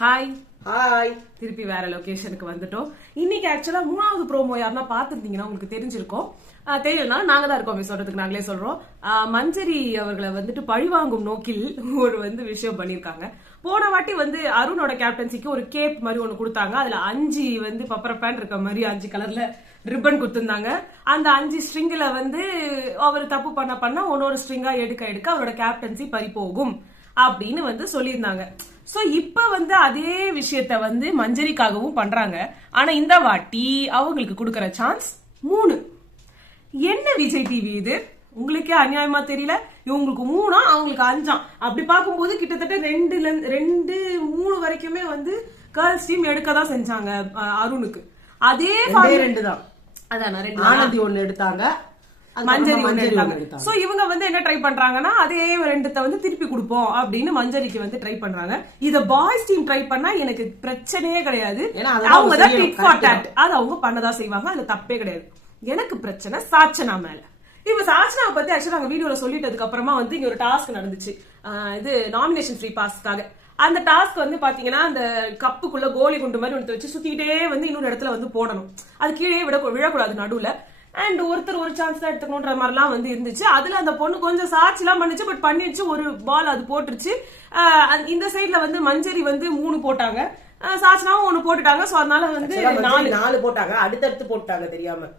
Hi hi. திருப்பி வேற லொகேஷனுக்கு வந்துட்டோம். இன்னைக்கு ஆக்சுவலா 3வது ப்ரோமோ யாருன்னா பாத்துருந்தீங்கன்னா உங்களுக்கு தெரிஞ்சிருக்கும். தெரியலனா நாங்க தான் இருக்கோம் சொல்றதுக்கு, நாங்களே சொல்றோம். மஞ்சரி அவர்களை வந்துட்டு பழிவாங்கும் நோக்கில் ஒரு விஷயம் பண்ணிருக்காங்க. போன வாட்டி அருணோட கேப்டன்சிக்கு ஒரு கேப் மாதிரி ஒண்ணு கொடுத்தாங்க. அதுல 5 பப்பர் பேன் இருக்க மாதிரி 5 கலர்ல ரிப்பன் கொடுத்திருந்தாங்க. அந்த 5 ஸ்ட்ரிங்ல அவர் தப்பு பண்ண ஒன்னொரு ஸ்ட்ரிங்கா எடுக்க அவரோட கேப்டன்சி பறி போகும் அப்படின்னு சொல்லியிருந்தாங்க. சோ இப்ப அதே விஷயத்த மஞ்சரிக்காகவும் பண்றாங்க. ஆனா இந்த வாட்டி அவங்களுக்கு கொடுக்கற சான்ஸ் 3. என்ன விஜய் டிவி இது? உங்களுக்கே அநியாயமா தெரியல? இவங்களுக்கு 3 அவங்களுக்கு 5. அப்படி பார்க்கும்போது கிட்டத்தட்ட 2-3 வரைக்குமே கேர்ள்ஸ் டீம் எடுக்கதான் செஞ்சாங்க அருணுக்கு. அதே 2 தான். அதான் ஆனந்தி 1 எடுத்தாங்க, மஞ்சரி எடுத்தாங்க. சோ இவங்க என்ன ட்ரை பண்றாங்கன்னா அதே 2 திருப்பி கொடுப்போம் அப்படின்னு மஞ்சரிக்கு ட்ரை பண்றாங்க. இத பாய்ஸ் டீம் ட்ரை பண்ணா எனக்கு பிரச்சனையே கிடையாது. அவங்க தான் டிட் ஃபார் டாட், அது அவங்க பண்ணதான் செய்வாங்க, அதுல தப்பே கிடையாது. எனக்கு பிரச்சனை சாச்சனா மேல. இப்ப சாச்சனாவை பத்தி ஆக்சுவலா நாங்க வீடியோல சொல்லிட்டதுக்கு அப்புறமா இங்க ஒரு டாஸ்க் நடந்துச்சு. இது நாமினேஷன் ஃப்ரீ பாஸ்க்காக. அந்த டாஸ்க் பாத்தீங்கன்னா அந்த கப்புக்குள்ள கோலி குண்டு மாதிரி ஒன்று வச்சு சுத்திக்கிட்டே இன்னொரு இடத்துல போடணும். அது கீழே விழக்கூடாது நடுவுல. அண்ட் ஒருத்தர் ஒரு சான்ஸ் தான் எடுத்துக்கணும்ன்ற மாதிரிலாம் இருந்துச்சு. அதுல அந்த பொண்ணு கொஞ்சம் சாட்சி எல்லாம் பண்ணிச்சு, பட் பண்ணிடுச்சு. ஒரு பால் அது போட்டுருச்சு. இந்த சைட்ல மஞ்சரி 3 போட்டாங்க, சாட்சினாவும் 1 போட்டுட்டாங்க. சோ அதனால 4 போட்டாங்க, அடுத்தடுத்து போட்டாங்க தெரியாம.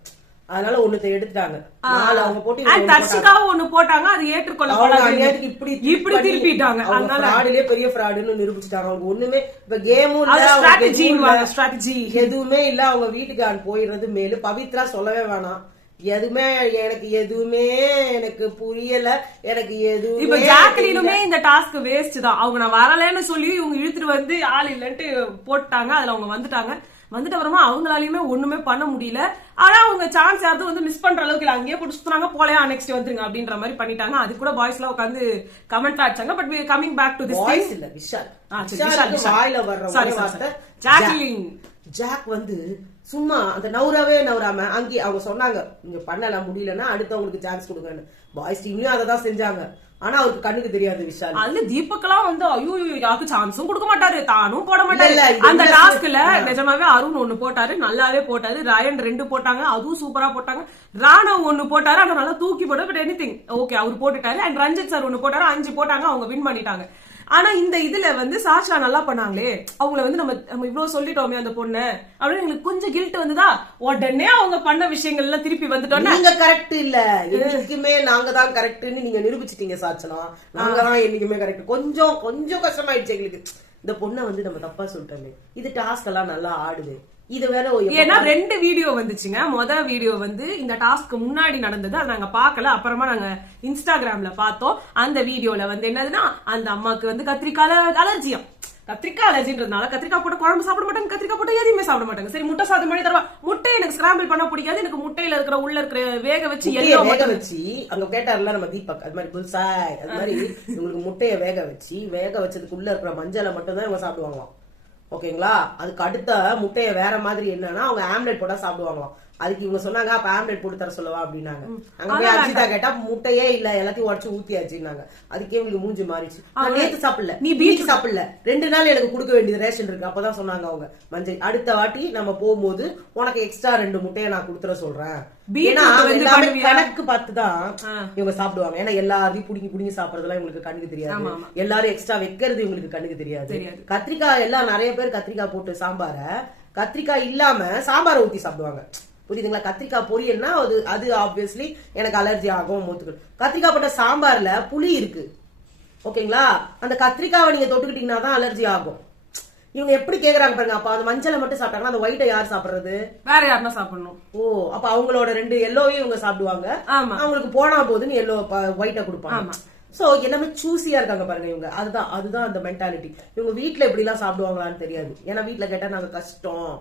அதனால 1 எடுத்துட்டாங்க. 4 அவங்க போட்டு தர்ஷிகாவும் 1 போட்டாங்க. அது ஏற்றுக்கொள்ளப்படாது. இப்படி திருப்பிட்டாங்க. அதனால ஃப்ராட்லயே பெரிய ஃப்ராட்னு நிரூபிச்சிட்டாங்க. அவங்க ஒண்ணுமே இப்ப கேமும் இல்ல, ஸ்ட்ராட்டஜி எதுவுமே இல்ல. அவங்க வீட்டுக்கு போயிடுறது மேலு. பவித்ரா சொல்லவே வேணாம். எனக்கு புரியல. எனக்கு எதுவும் இப்ப ஜாக்லினுமே இந்த டாஸ்க் வேஸ்ட் தான். அவங்க நான் வரலன்னு சொல்லி இவங்க இழுத்துட்டு ஆள் இல்லன்ட்டு போட்டாங்க. அதுல அவங்க வந்துட்டு அப்புறமா அவங்களாலயுமே ஒண்ணுமே பண்ண முடியல. ஆனா அவங்க சான்ஸ் யாரும் மிஸ் பண்ற அளவுக்கு இல்ல. அங்கேயே போட்டு சுத்துறாங்க, போலையா நெக்ஸ்ட் வந்துருங்க அப்படின்ற மாதிரி பண்ணிட்டாங்க. அது கூட பாய்ஸ் எல்லாம் உட்காந்து கமெண்ட் அடிச்சாங்க. But coming back to this boys இல்ல, விஷால். வாயில வர்ற ஜாக்லின் ஜாக் சும்மா அந்த நவுறாம அங்கே அவங்க சொன்னாங்க, நீங்க பண்ணல முடியலன்னா அடுத்தவங்களுக்கு சான்ஸ் கொடுங்கன்னு. பாய்ஸ் டீம்லயும் அததான் செஞ்சாங்க. ஆனா அவருக்கு கண்ணுக்கு தெரியாது விஷால். அதுல தீபக்லாம் ஐயோ யாருக்கு சான்ஸும் கொடுக்க மாட்டாரு, தானும் போட மாட்டாரு. அந்த டாஸ்க்ல நிஜமாவே அருண் 1 போட்டாரு, நல்லாவே போட்டாரு. ராயன் 2 போட்டாங்க, அதுவும் சூப்பரா போட்டாங்க. ராணவ் 1 போட்டாரு, ஆனா நல்லா தூக்கி போட்டாரு. பட் எனிதிங் ஓகே, அவர் போட்டுட்டாரு. அண்ட் ரஞ்சித் சார் 1 போட்டாரு, 5 போட்டாங்க. அவங்க வின் பண்ணிட்டாங்க. ஆனா இந்த இதுல சாஷா நல்லா பண்ணாங்களே, அவங்கள நம்ம இவ்வளவு சொல்லிட்டோமே அந்த பொண்ணு அப்படின்னு எங்களுக்கு கொஞ்சம் கில்ட் வந்ததா. உடனே அவங்க பண்ண விஷயங்கள் எல்லாம் திருப்பி வந்துட்டோம். நீங்க கரெக்ட் இல்ல, என்னைக்குமே நாங்க தான் கரெக்ட்னு நீங்க நிரூபிச்சிட்டீங்க சாச்சனா. நாங்க தான் என்னைக்குமே கரெக்ட். கொஞ்சம் கஷ்டமாயிடுச்சு எங்களுக்கு. இந்த பொண்ணை நம்ம தப்பா சொல்லிட்டோமே. இது டாஸ்க் எல்லாம் நல்லா ஆடுது. இது வேற ஏன்னா 2 வீடியோ வந்துச்சுங்க. மொதல் வீடியோ இந்த டாஸ்க்கு முன்னாடி நடந்தது, அது நாங்க பாக்கல. அப்புறமா நாங்க இன்ஸ்டாகிராம்ல பார்த்தோம். அந்த வீடியோல என்னதுன்னா அந்த அம்மாக்கு கத்திரிக்கால அலர்ஜியா. கத்திரிக்காய் அலர்ஜின்றதுனால கத்திரிக்காய் போட்டு குழம்பு சாப்பிட மாட்டாங்க, கத்திரிக்காய் போட்டு எதுவுமே சாப்பிட மாட்டாங்க. சரி முட்டை சாதம் பண்ணி தருவா. முட்டை எனக்கு ஸ்கிராம்பிள் பண்ண பிடிக்காது. எனக்கு முட்டையில இருக்கிற உள்ள இருக்கிற வேக வச்சு அங்க கேட்டார்ல நம்ம தீபக், அது மாதிரி புல்சாய், அது மாதிரி உங்களுக்கு முட்டைய வேக வச்சதுக்கு உள்ள இருக்கிற மஞ்சளை மட்டும் தான் இவங்க சாப்பிடுவாங்களாம். ஓகேங்களா? அதுக்கு அடுத்த முட்டைய வேற மாதிரி என்னன்னா அவங்க ஆம்லெட் போட்டா சாப்பிடுவாங்களாம். அதுக்கு இவங்க சொன்னாங்க, அப்ப ஆம்லெட் போட்டு தர சொல்லவா அப்படின்னாங்க. அங்க போய் அர்ஜிதா கேட்டா முட்டையே இல்ல, எல்லாத்தையும் உடச்சு ஊத்தியாச்சுன்னாங்க. அதுக்கே உங்களுக்கு மூஞ்சி மாறிச்சு. நேத்து சாப்பிடல, நீ பீட் சாப்பிடல, 2 நாள் எனக்கு கொடுக்க வேண்டியது ரேஷன் இருக்கு. அப்பதான் சொன்னாங்க அவங்க மஞ்சள், அடுத்த வாட்டி நம்ம போகும்போது உனக்கு எக்ஸ்ட்ரா 2 முட்டையை நான் கொடுத்துட சொல்றேன். கணக்கு பார்த்துதான் இவங்க சாப்பிடுவாங்க. ஏன்னா எல்லாத்தையும் புடிங்கி சாப்பிடறதுலாம் இவங்களுக்கு கண்ணுக்கு தெரியாது. எல்லாரும் எக்ஸ்ட்ரா வைக்கிறது இவங்களுக்கு கண்ணுக்கு தெரியாது. கத்திரிக்காய் எல்லாம் நிறைய பேர் கத்திரிக்காய் போட்டு கத்திரிக்காய் இல்லாம சாம்பாரை ஊத்தி சாப்பிடுவாங்க. புரியுதுங்களா? கத்திரிக்காய் பொரியல்னா அது ஆப்வியஸ்லி எனக்கு அலர்ஜி ஆகும் மூத்துக்கள். கத்திரிக்காய் போட்ட சாம்பார்ல புளி இருக்கு. ஓகேங்களா? அந்த கத்திரிக்காவை நீங்க தொட்டுக்கிட்டீங்கன்னா தான் அலர்ஜி ஆகும். இவங்க எப்படி கேக்குறாங்க பாருங்க. அப்ப அந்த மஞ்சளை மட்டும் சாப்பிட்டாங்கன்னா அந்த ஒயிட்டை யார் சாப்பிடுறது? வேற யாருன்னா சாப்பிடணும். ஓ, அப்ப அவங்களோட 2 எல்லோவையும் இவங்க சாப்பிடுவாங்க. அவங்களுக்கு போனா போதுன்னு எல்லோ ஒயிட்டை கொடுப்பாங்க. சோ எல்லாமே சூசியா இருக்காங்க பாருங்க இவங்க. அதுதான் அந்த மென்டாலிட்டி. இவங்க வீட்டுல எப்படி எல்லாம் சாப்பிடுவாங்களான்னு தெரியாது. ஏன்னா வீட்டுல கேட்டா நாங்க கஷ்டம்,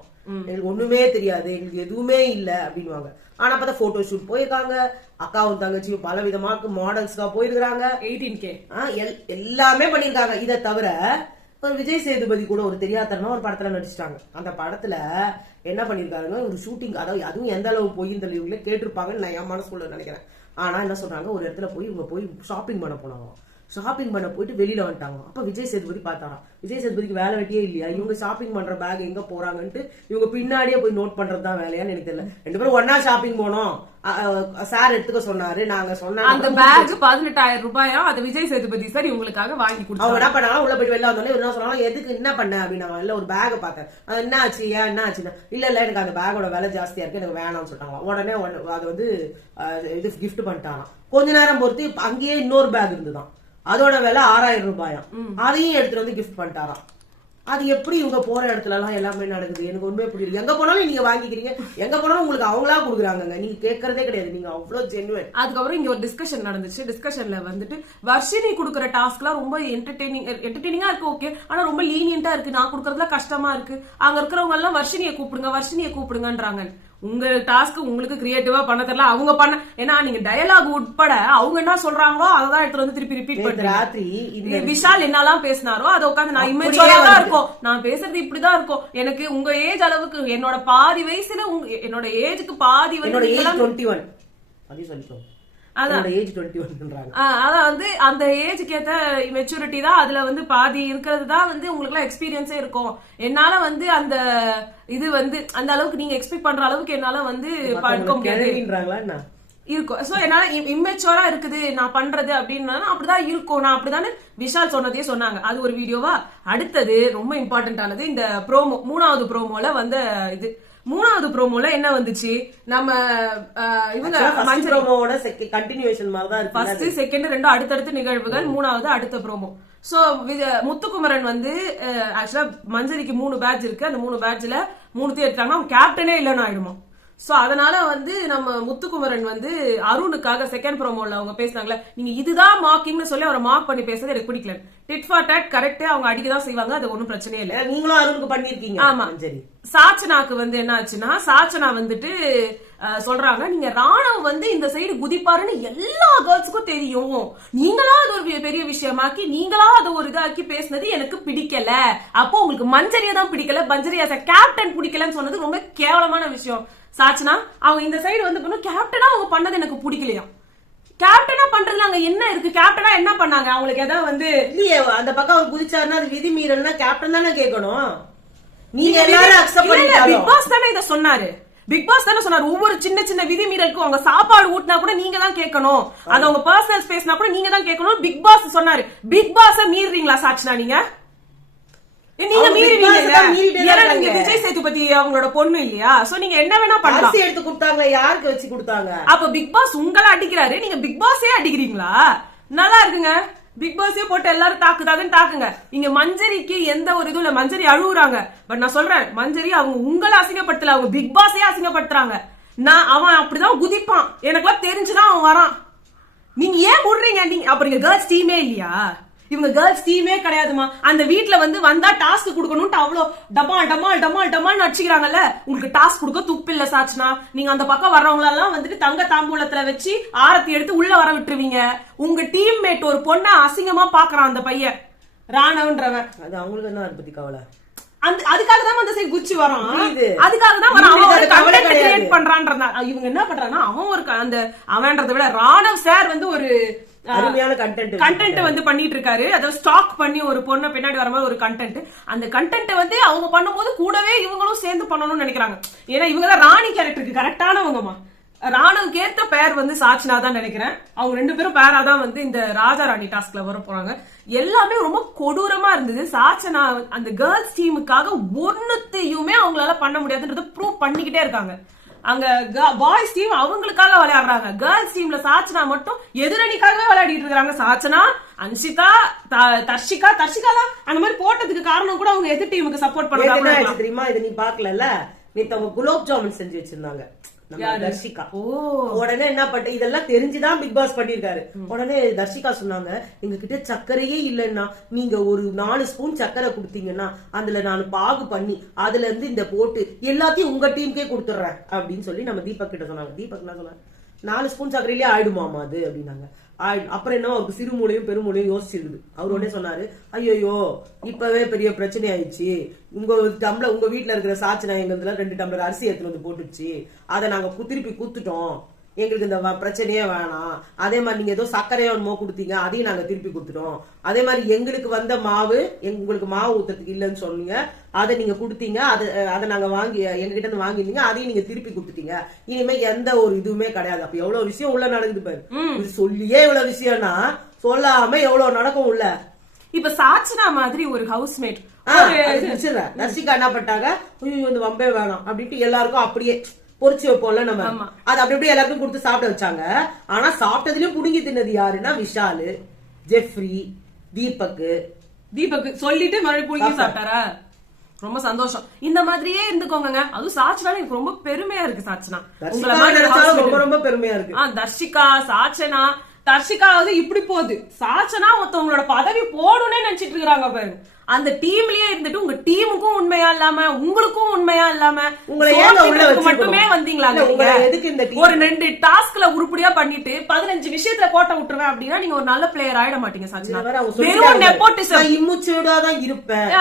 எங்களுக்கு ஒண்ணுமே தெரியாது, எங்களுக்கு எதுவுமே இல்ல அப்படின்வாங்க. ஆனா பார்த்தா போட்டோ ஷூட் போயிருக்காங்க. அக்காவும் தங்கச்சியும் பல விதமாக மாடல்ஸ்க்கா போயிருக்காங்க. 18K எல்லாமே பண்ணிருக்காங்க. இதை தவிர விஜய் சேதுபதி கூட ஒரு தெரியாதனமா ஒரு படத்துல நடிச்சிட்டாங்க. அந்த படத்துல என்ன பண்ணிருக்காருங்க, ஒரு ஷூட்டிங், அதாவது அதுவும் எந்த அளவு போயின்னு தெரியவங்களே கேட்டிருப்பாங்கன்னு நான் என் மனசுக்குள்ள நினைக்கிறேன். ஆனா என்ன சொல்றாங்க, ஒரு இடத்துல இவங்க போய் ஷாப்பிங் பண்ண போனாங்க. ஷாப்பிங் பண்ண போயிட்டு வெளியில வந்துட்டாங்க. அப்ப விஜய் சேதுபதி பார்த்தாராம். விஜய் சேதுபதிக்கு வேலை வெட்டியே இல்லையா, இவங்க ஷாப்பிங் பண்ற பேக் எங்க போறாங்கன்ட்டு இவங்க பின்னாடியே போய் நோட் பண்றதுதான் வேலையான்னு எனக்கு தெரியல. 2 பேரும் ஒன்னா ஷாப்பிங் போனோம், சார் எடுத்துக்க சொன்னாரு, நாங்க சொன்ன அந்த பேக் 18,000 ரூபாயா, அது விஜய் சேதுபதி சார் இவங்களுக்காக வாங்கி கொடுத்தாங்க. அவங்க என்ன பண்ணாலும் உள்ள போயிட்டு வெளில வந்தோடனே என்ன சொன்னாலும், எதுக்கு என்ன பண்ண அப்படின்னா, இல்ல ஒரு பேக் பார்த்தேன், அது என்ன ஆச்சு, ஏன் என்ன ஆச்சுன்னா, இல்ல எனக்கு அந்த பேக்கோட விலை ஜாஸ்தியா இருக்கு, எனக்கு வேணாம்னு சொல்லிட்டாங்க. உடனே அது வந்து இது கிஃப்ட் பண்ணிட்டாங்க. கொஞ்ச நேரம் பொறுத்து அங்கேயே இன்னொரு பேக் இருந்துதான், அதோட விலை 6,000 ரூபாயா, அதையும் எடுத்துட்டு வந்து கிஃப்ட் பண்ணிட்டாராம். அது எப்படி இவங்க போற இடத்துல எல்லாம் எல்லாமே நடக்குது எனக்கு ஒண்ணுமே புரியல. எங்க போனாலும் நீங்க வாங்கிக்கிறீங்க, எங்க போனாலும் உங்களுக்கு அவங்களா குடுக்குறாங்க, நீங்க கேட்கறதே கிடையாது, நீங்க அவ்வளவு ஜென்யூன். அதுக்கப்புறம் இங்க ஒரு டிஸ்கஷன் நடந்துச்சு. டிஸ்கஷன்ல வந்துட்டு வர்ஷினி குடுக்குற டாஸ்க்லாம் ரொம்ப என்டர்டெய்னிங்கா இருக்கு, ஓகே, ஆனா ரொம்ப லீனியன்டா இருக்கு, நான் குடுக்கறதுல கஷ்டமா இருக்கு, அங்க இருக்கிறவங்க எல்லாம் வர்ஷினியை கூப்பிடுங்கன்றாங்க. உங்க டாஸ்க் உங்களுக்கு கிரியேட்டிவா பண்ண தெரியல, அவங்க பண்ண, ஏன்னா நீங்க டயலாக் உட்பட அவங்க என்ன சொல்றாங்களோ அதான் எடுத்து வந்து திருப்பி ரிப்பீட் பண்றேன். ராத்திரி விஷால் என்னெல்லாம் பேசினாரோ அதை உட்காந்து நான் இமேஜோட தான் இருக்கும், நான் பேசுறது இப்படிதான் இருக்கும், எனக்கு உங்க ஏஜ் அளவுக்கு என்னோட பாதி வயசுல என்னோட ஏஜுக்கு பாதி வந்து 21 அதையும் சொல்லிக்கோ. அதான் வந்து அந்த ஏஜுக்கு ஏத்த மெச்சூரிட்டி தான் அதுல வந்து பாதி இருக்கிறது தான் வந்து உங்களுக்கு எல்லாம் எக்ஸ்பீரியன்ஸே இருக்கும். என்னால வந்து அந்த இது வந்து அந்த அளவுக்கு நீங்க எக்ஸ்பெக்ட் பண்ற அளவுக்கு என்னால வந்து படிக்க முடியாது இருக்கும். சோ என்னால இம்மெச்சூரா இருக்குது நான் பண்றது அப்படின்னா அப்படிதான் இருக்கும், நான் அப்படிதானே விஷால் சொன்னதையே சொன்னாங்க. அது ஒரு வீடியோவா. அடுத்தது ரொம்ப இம்பார்ட்டன்ட் ஆனது இந்த ப்ரோமோ, 3வது ப்ரோமோல வந்த இது. 3வது ப்ரோமோல என்ன வந்துச்சு, நம்ம இவங்க ப்ரோமோவோட கண்டினியூஷன் மாதிரி தான் இருக்கு. ஃபர்ஸ்ட் செகண்ட் ரெண்டும் அடுத்தடுத்த நிகழ்வுகள், 3வது அடுத்த ப்ரோமோ. சோ முத்துக்குமரன் வந்து ஆக்சுவலா மஞ்சரிக்கு 3 பேட்ச் இருக்கு, அந்த 3 பேட்ச்ல 3 எடுத்தாங்கன்னா கேப்டனே இல்லைன்னு ஆயிடுமா. சோ அதனால வந்து நம்ம முத்துக்குமரன் வந்து அருணுக்காக செகண்ட் ப்ரோமோல அவங்க பேசினாங்களே, நீங்க இதுதான் மார்க்கிங்னு சொல்லி அவரை மார்க் பண்ணி பேசுறது எனக்கு பிடிக்கல. டிட் ஃபார் டேட் கரெக்ட், அவங்க அடிக்கதான் செய்வாங்க, அது ஒன்னும் பிரச்சனையே இல்ல. நீங்களும் அருணுக்கு பண்ணிருக்கீங்க. ஆமா. சாச்சனாக்கு வந்து என்ன ஆச்சுன்னா, சாச்சனா வந்துட்டு சொல்றாங்க, நீங்க ராணுவ வந்து இந்த சைடு குதிப்பாருன்னு எல்லா கேர்ள்ஸுக்கும் தெரியும், நீங்களா அது ஒரு பெரிய விஷயமாக்கி நீங்களா அதை ஒரு இதாக்கி பேசினது எனக்கு பிடிக்கல, அப்போ உங்களுக்கு மஞ்சரியா தான் பிடிக்கல, மஞ்சரியா கேப்டன் பிடிக்கலன்னு சொன்னது ரொம்ப கேவலமான விஷயம். சாச்சனா அவங்க இந்த சைடு வந்து கேப்டனா அவங்க பண்ணது எனக்கு பிடிக்கலையா, கேப்டனா பண்றதுல அங்க என்ன இருக்கு, கேப்டனா என்ன பண்ணாங்க, அவங்களுக்கு ஏதாவது வந்து இல்லையே அந்த பக்கம் அவர் குதிச்சாருன்னா அது விதி மீறல்னா கேப்டன் தானே கேட்கணும். நீங்க எல்லாரும் அக்செப்ட் பண்ணிட்டாங்க. பிக் பாஸ் தானே இத சொன்னாரு, பிக் பாஸ் தானே சொன்னாரு, ஒவ்வொரு சின்ன சின்ன விதி மீறலுக்கும் அவங்க சாப்பாடு ஊட்டினா கூட நீங்க தான் கேட்கணும், அது அவங்க பர்சனல் ஸ்பேஸ்னா கூட நீங்க தான் கேட்கணும், பிக் பாஸ் சொன்னாரு. பிக் பாஸ மீறீங்களா சாச்சனா நீங்க? நீங்க மீறிவீங்க, விஜய் சேதுபதி அவங்களோட பொண்ணு இல்லையா, சோ நீங்க என்ன வேணா பண்ணலாம். எடுத்து கொடுத்தாங்க, யாருக்கு வச்சு கொடுத்தாங்க? அப்ப பிக் பாஸ் உங்களை அடிக்கிறாரு, நீங்க பிக் பாஸே அடிக்கிறீங்களா? நல்லா இருக்குங்க, பிக் பாஸே போட்டு எல்லாரும் தாக்குங்க. இங்க மஞ்சரிக்கு எந்த ஒரு இதுவும் இல்ல, மஞ்சரி அழுகுறாங்க. பட் நான் சொல்றேன், மஞ்சரி அவங்க உங்களை அசிங்கப்படுத்தல, அவங்க பிக் பாஸே அசிங்கப்படுத்துறாங்க. அவன் அப்படிதான் குதிப்பான், எனக்குலாம் தெரிஞ்சுதான் அவன் வரான். நீங்க ஏன் விடுறீங்க? நீங்க அப்ப நீங்க கேர்ள்ஸ் டீமே இல்லையா? இவங்க கேர்ள்ஸ் டீமே கிடையாதுமா. அந்த வீட்டுல வந்து வந்தா டாஸ்க் கொடுக்கணும்ட்டு அவ்வளவு டமால் அடிச்சுக்கிறாங்கல்ல, உங்களுக்கு டாஸ்க் கொடுக்க துப்பு இல்ல சாச்சனா. நீங்க அந்த பக்கம் வர்றவங்க எல்லாம் வந்துட்டு தங்க தாம்பூலத்துல வச்சு ஆரத்தி எடுத்து உள்ள வர விட்டுருவீங்க. உங்க டீம்மேட் ஒரு பொண்ணை அசிங்கமா பாக்குறான் அந்த பையன் ராணவன்றவன். அது அவங்களுக்கு என்ன பத்தி கவலை? அதுக்காக தான் அந்த சைடு குச்சி வரான், அதுக்காக தான் அவன் ஒரு கண்டென்ட் கிரியேட் பண்றான்றதா. இவங்க என்ன பண்றாங்கன்னா, அவன் ஒரு அந்த அவன்றதை விட ராணவ் சார் வந்து ஒரு அருமையான கண்டென்ட் வந்து பண்ணிட்டு இருக்காரு. அதாவது ஸ்டாக் பண்ணி ஒரு பொண்ணை பின்னாடி வர மாதிரி ஒரு கண்டென்ட். அந்த கண்டென்ட் வந்து அவங்க பண்ணும்போது கூடவே இவங்களும் சேர்ந்து பண்ணணும்னு நினைக்கிறாங்க. ஏன்னா இவங்க தான் ராணி கேரக்டருக்கு கரெக்டானவங்கம்மா. ராணுவுக்கு ஏற்ற பேர் வந்து சாச்சனா தான் நினைக்கிறேன். அவங்க 2 பேரும் பேரா தான் வந்து இந்த ராஜா ராணி டாஸ்க்ல வர போறாங்க. எல்லாமே ரொம்ப கொடூரமா இருந்தது. சாச்சனா அந்த கேர்ள்ஸ் டீமுக்காக ஒன்னுத்தையுமே அவங்களால பண்ண முடியாதுன்றத ப்ரூவ் பண்ணிக்கிட்டே இருக்காங்க. அங்க பாய்ஸ் டீம் அவங்களுக்காக விளையாடுறாங்க, கேர்ள்ஸ் டீம்ல சாச்சனா மட்டும் எதிரணிக்காகவே விளையாடிட்டு இருக்காங்க. சாச்சனா, அன்ஷிதா, தர்ஷிகா தான் அந்த மாதிரி போட்டதுக்கு காரணம் கூட அவங்க எதிர் டீமுக்கு சப்போர்ட் பண்றாங்க. தெரியுமா? இதை நீ பாக்கல, நேத்து அவங்க குலோப் ஜாமுன் செஞ்சு வச்சிருந்தாங்க தர்ஷிகா. உடனே என்ன பண்ண, இதெல்லாம் தெரிஞ்சுதான் பிக் பாஸ் பண்ணிருக்காரு. உடனே தர்ஷிகா சொன்னாங்க, எங்க கிட்ட சர்க்கரையே இல்லைன்னா நீங்க ஒரு 4 ஸ்பூன் சர்க்கரை குடுத்தீங்கன்னா அதுல நான் பாகு பண்ணி அதுல இருந்து இந்த போட்டு எல்லாத்தையும் உங்க டீமுக்கே கொடுத்துடுறேன் அப்படின்னு சொல்லி நம்ம தீபக் கிட்ட சொன்னாங்க. தீபக் என்ன சொன்னாங்க, 4 ஸ்பூன் சர்க்கரையிலேயே ஆயிடுமாமா அது அப்படின்னாங்க. அப்புறம் என்ன, அவருக்கு சிறுமூலையும் பெருமூலையும் யோசிச்சிருக்குது. அவர் உடனே சொன்னாரு, ஐயோ இப்பவே பெரிய பிரச்சனை ஆயிடுச்சு, உங்க வீட்டுல இருக்கிற சாச்சனா எங்க 2 டம்ளர் அரிசி எடுத்துட்டு வந்து போட்டுச்சு, அதை நாங்க திருப்பி குத்துட்டோம், எங்களுக்கு இந்த பிரச்சனையே வேணாம். அதே மாதிரி நீங்க ஏதோ சர்க்கரையோ என்னமோ கொடுத்தீங்க, அதையும் நாங்க திருப்பி கொடுத்துட்டோம். அதே மாதிரி எங்களுக்கு வந்த மாவு உங்களுக்கு மாவு ஊத்துறதுக்கு இல்லைன்னு சொன்னீங்க, அதை நீங்க கொடுத்தீங்க, அதை நாங்க வாங்கி எங்ககிட்ட இருந்து வாங்கிருந்தீங்க, அதையும் நீங்க திருப்பி கொடுத்துட்டீங்க. இனிமே எந்த ஒரு இதுவுமே கிடையாது. அப்ப எவ்வளவு விஷயம் உள்ள நடக்குது பாரு. இது சொல்லியே இவ்வளவு விஷயம்னா சொல்லாம எவ்வளவு நடக்கும் உள்ள. இப்ப சாச்சனா மாதிரி ஒரு ஹவுஸ்மேட் தர்ஷிகா என்ன பண்ணிட்டாங்க, இந்த வம்பே வேணாம் அப்படின்ட்டு எல்லாருக்கும் அப்படியே பொறிச்சு வைப்போம்ல நம்ம, அது அப்படி அப்படியே எல்லாருக்கும் கொடுத்து சாப்பிட வச்சாங்க. ஆனா சாப்பிட்டதுலயும் புடுங்கி தின்னது யாருன்னா விஷாலு, ஜெஃப்ரி, தீபக் சொல்லிட்டு மறுபடியும் புடுங்கி சாப்பிட்டாரா. ரொம்ப சந்தோஷம். இந்த மாதிரியே இருந்துக்கோங்க. அதுவும் சாச்சனா எனக்கு ரொம்ப பெருமையா இருக்கு. சாச்சனா ரொம்ப ரொம்ப பெருமையா இருக்கு. தர்ஷிகா, சாச்சனா, தர்ஷிகா இப்படி போகுது, சாச்சனா ஒருத்தவங்களோட பதவி போடணும்னே நினைச்சிட்டு இருக்காங்க பாரு. அந்த டீம்லயே இருந்துட்டு உங்க டீமுக்கும் உண்மையா இல்லாம உங்களுக்கும் உண்மையா இல்லாம உங்களை மட்டுமே வந்தீங்களா? ஒரு 2 டாஸ்க்ல உருப்படியா பண்ணிட்டு 15 விஷயத்துல கோட்டை விட்டுருவேன் அப்படின்னா நீங்க ஒரு நல்ல பிளேயர் ஆயிட மாட்டீங்க. சாச்சனா வெறும் நெப்போட்டிசம், இம்முச்சூடா தான் இருப்பேன்.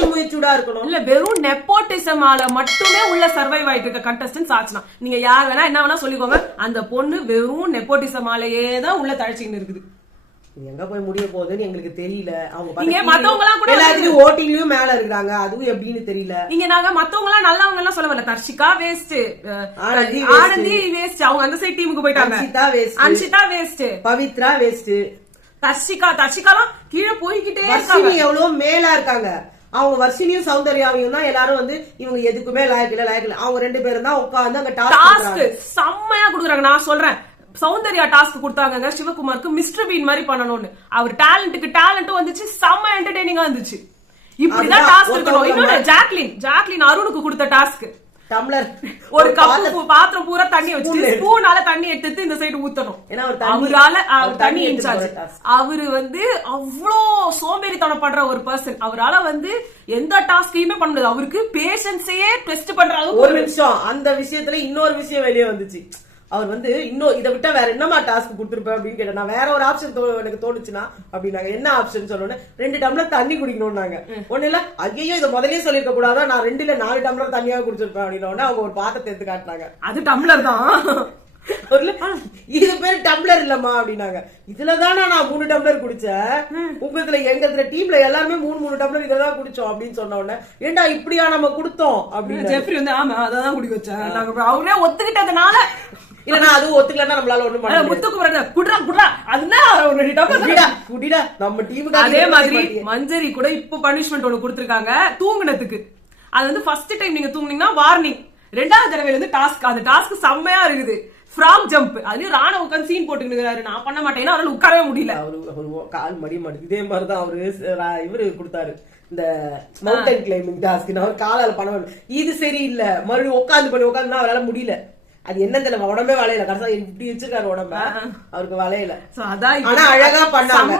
இம்முச்சூடா இருக்கணும் இல்ல, வெறும் நெப்போட்டிசமால மட்டுமே உள்ள சர்வைவ் ஆயிட்டு இருக்க கண்டஸ்டன்ட் சாச்சனா. நீங்க யார் வேணா என்ன வேணா சொல்லிக்கோங்க, அந்த பொண்ணு வெறும் நெப்போட்டிசமாலேயே தான் உள்ள தழைச்சின்னு இருக்குது. எங்க போய் முடிய போகுதுன்னு எங்களுக்கு தெரியல. அவங்க எல்லாத்துலயும் ஓட்டிங்லயும் மேல இருக்காங்க, அதுவும் எப்படின்னு தெரியல. நீங்க நாங்க மத்தவங்க எல்லாம் நல்லவங்க எல்லாம் சொல்ல வரல. தர்ஷிகா வேஸ்ட், ஆனந்தி வேஸ்ட், அவங்க அந்த சைட் டீமுக்கு போயிட்டாங்க. அன்ஷிதா வேஸ்ட், பவித்ரா வேஸ்ட், தர்ஷிகாலாம் கீழே போய்கிட்டே இருக்காங்க. எவ்வளவு மேலா இருக்காங்க. அவங்க வர்ஷினியும் சௌந்தர்யாவையும் தான் எல்லாரும் இவங்க எதுக்குமே லாயக்கில்ல. அவங்க 2 பேரும் தான் உட்கார்ந்து அங்க டாஸ்க் செம்மையா குடுக்குறாங்க. நான் சொல்றேன், சௌந்தர்யா டாஸ்க் கொடுத்தாங்க சிவகுமாருக்கு மிஸ்டர் பீன் மாதிரி பண்ணணும்னு. அவர் டேலண்ட்டுக்கு டேலண்ட்டும் வந்துச்சு, செம்ம என்டர்டெய்னிங்கா இருந்துச்சு. இப்படிதான் டாஸ்க் இருக்கணும். இன்னொரு ஜாக்லின் அருணுக்கு கொடுத்த டாஸ்க், டம்ளர் ஒரு கப்பு பாத்திரம் பூரா தண்ணி வச்சு ஸ்பூனால தண்ணி எடுத்து இந்த சைடு ஊத்தணும். அவரால தண்ணி இன்சார்ஜ். அவரு அவ்வளோ சோம்பேறித்தனம் பண்ற ஒரு பர்சன். அவரால எந்த டாஸ்கையுமே பண்ண முடியாது. அவருக்கு பேஷன்ஸையே டெஸ்ட் பண்றாங்க. ஒரு நிமிஷம், அந்த விஷயத்துல இன்னொரு விஷயம் வெளியே வந்துச்சு. அவர் இன்னும் இதை விட்டா வேற என்னமா டாஸ்க் கொடுத்துருப்பேன் அப்படின்னு கேட்டேன். நான் வேற ஒரு ஆப்ஷன் எனக்கு தோணுச்சுன்னா அப்படின்னாங்க. என்ன ஆப்ஷன் சொன்னோன்னே 2 டம்ளர் தண்ணி குடிக்கணும்னாங்க. ஒண்ணு இல்ல, ஐயோ இதை முதலே சொல்லிருக்க கூடாதா, நான் 2 இல்ல 4 டம்ளர் தண்ணியா குடிச்சிருப்பேன் அப்படின்னு அவங்க ஒரு பாத்திரத்தை எடுத்து காட்டினாங்க. அது டம்ளர் தான், இது பேரு டம்ளர் இல்லம்மா அப்படின்னாங்க. இதுலதானா நான் 3 டம்ளர் குடிச்சேன், உங்க எங்க டீம்ல எல்லாருமே 3 டம்ளர் இதெல்லாம் குடிச்சோம் அப்படின்னு சொன்ன உடனே, ஏண்டா இப்படியா நம்ம குடுத்தோம் அப்படின்னு ஜெஃப்ரி ஆமா அதான் குடிக்க வச்சேன். அவரே ஒத்துக்கிட்டதுனால இல்லன்னா அதுவும் ஒத்துக்கலன்னா நம்மளால ஒண்ணும் பண்ண முடியாது. நம்ம டீமுக்கு அதே மாதிரி மஞ்சரி கூட இப்ப பனிஷ்மெண்ட் ஒண்ணு கொடுத்திருக்காங்க தூங்குனதுக்கு. அது ஃபர்ஸ்ட் டைம் நீங்க தூங்குனீங்கன்னா வார்னிங், 2வது தடவை டாஸ்க். அந்த டாஸ்க் செம்மையா இருக்குது. ஃப்ராக் ஜம்ப், அது ராணுவ உட்காந்து சீன் போட்டுக்கிறாரு. நான் பண்ண மாட்டேன்னா அவரால் உட்காரவே முடியல. அவரு கால் மடி மாட்டேங்குது. இதே மாதிரிதான் இவரு கொடுத்தாரு இந்த மவுண்டன் கிளைம்பிங் டாஸ்க். அவர் காலால பண்ண இது சரியில்லை, மறுபடியும் உட்காந்து அவரால் முடியல. அது என்ன தெரியல, உடம்பே வளையல. கடைசியா இப்படி வச்சிருக்காரு உடம்ப, அவருக்கு வளையல. ஆனா அழகா பண்ணாங்க.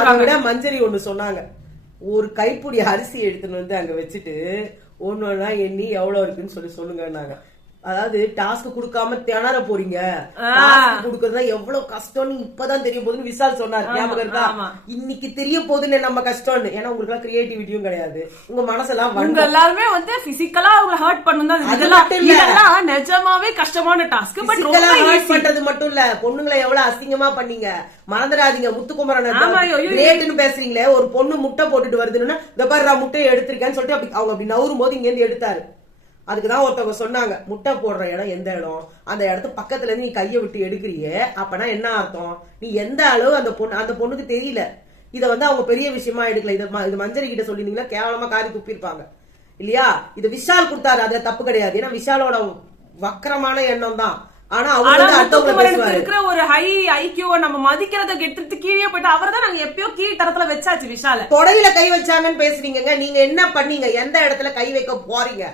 அதை விட மஞ்சரி ஒண்ணு சொன்னாங்க, ஒரு கைப்பிடி அரிசி எடுத்துன்னு அங்க வச்சுட்டு ஒண்ணு எண்ணி எவ்வளவு இருக்குன்னு சொல்லுங்க. அதாவது டாஸ்க் குடுக்காம திணற போறீங்க, குடுக்கறதா எவ்வளவு கஷ்டம்னு இப்பதான் தெரிய போகுதுன்னு விஷால் சொன்னார். ஞாபகம் இருக்கா? இன்னைக்கு தெரிய போகுதுன்னு நம்ம கஷ்டம்னு. ஏன்னா உங்களுக்கு எல்லாம் கிரியேட்டிவிட்டியும் கிடையாது, உங்க மனசெல்லாம் எல்லாருமே பிசிக்கலா அவங்களை ஹர்ட் பண்ணும். இதெல்லாம் நிஜமாவே கஷ்டமான டாஸ்க். பட் ஹர்ட் பண்றது மட்டும் இல்ல, பொண்ணுங்களை எவ்வளவு அசிங்கமா பண்ணீங்க மறந்துடாதீங்க. முத்துக்குமரன் பேசுறீங்களே, ஒரு பொண்ணு முட்டை போட்டுட்டு வருதுன்னா இந்த பாரு நான் முட்டையை எடுத்திருக்கேன்னு சொல்லிட்டு அவங்க அப்படி நவரும் போது இங்க இருந்து எடுத்தாரு. அதுக்குதான் ஒருத்தவங்க சொன்னாங்க, முட்டை போடுற இடம் எந்த இடம், அந்த இடத்து பக்கத்துல இருந்து நீ கையை விட்டு எடுக்கிறியே, அப்பனா என்ன அர்த்தம்? நீ எந்த அளவு அந்த பொண்ணுக்கு தெரியல. இத அவங்க பெரிய விஷயமா எடுக்கல. இது மஞ்சரி கிட்ட சொல்லிருந்தீங்கன்னா கேவலமா காரி துப்பிருப்பாங்க இல்லையா? இது விஷால் கொடுத்தாரு, அதுல தப்பு கிடையாது. ஏன்னா விஷாலோட வக்கரமான எண்ணம் தான். ஆனா அவங்க இருக்கிற ஒரு ஹை ஐக்கியூவை நம்ம மதிக்கிறத எடுத்துட்டு கீழே போயிட்டு அவர் தான் நாங்க எப்பயோ கீழ் தரத்துல வச்சாச்சு. விஷால தொடையில கை வச்சாங்கன்னு பேசுறீங்க. நீங்க என்ன பண்ணீங்க? எந்த இடத்துல கை வைக்க போறீங்க?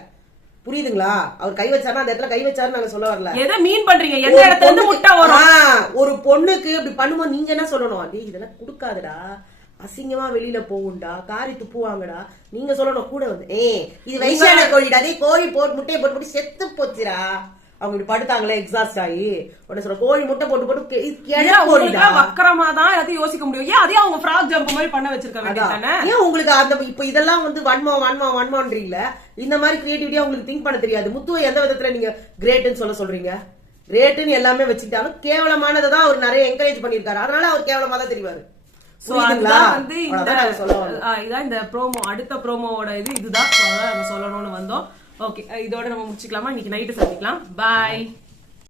புரியுதுங்களா? அவர் கை வச்சாருன்னா அந்த இடத்துல கை வச்சாருன்னு நாங்க சொல்ல வரல. எதை மீன் பண்றீங்க? எந்த இடத்துல இருந்து முட்டை வரும்? ஒரு பொண்ணுக்கு இப்படி பண்ணும்போது நீங்க என்ன சொல்லணும்? டேய் இதெல்லாம் குடுக்காதடா, அசிங்கமா வெளியில போகும்டா, காரி துப்புவாங்கடா, நீங்க சொல்லணும் கூட இது வயசான கோழிடா, அதே கோழி போட்டு முட்டையை போட்டு செத்து போச்சுடா. அவங்க இப்படி படுத்தாங்களே எக்ஸாஸ்ட் ஆகி உடனே சொல்ற கோழி முட்டை போட்டு வக்கரமா தான் எல்லாத்தையும் யோசிக்க முடியும். ஏன் அதே அவங்க ஃப்ராக் ஜம்ப் மாதிரி பண்ண வச்சிருக்காங்க. ஏன் உங்களுக்கு அந்த இப்ப இதெல்லாம் வன்மன்றீங்கள? இந்த மாதிரி கிரியேட்டிவிட்டியா உங்களுக்கு திங்க் பண்ண தெரியாது. முத்துவை எந்த விதத்துல நீங்க கிரேட்னு சொல்றீங்க? ரேட்டுன்னு எல்லாமே வச்சுக்கிட்டாலும் கேவலமானதை தான் அவர் நிறைய என்கரேஜ் பண்ணிருக்காரு. அதனால அவர் கேவலமா தான் தெரிவாரு. சோ அதுதான் வந்து இதான் இந்த ப்ரோமோ, அடுத்த ப்ரோமோவோட இதுதான். நாங்க சொல்லணும்னு வந்தோம். ஓகே, இதோட நம்ம முடிச்சுக்கலாமா? இன்னைக்கு நைட்டு சந்திக்கலாம். பாய்.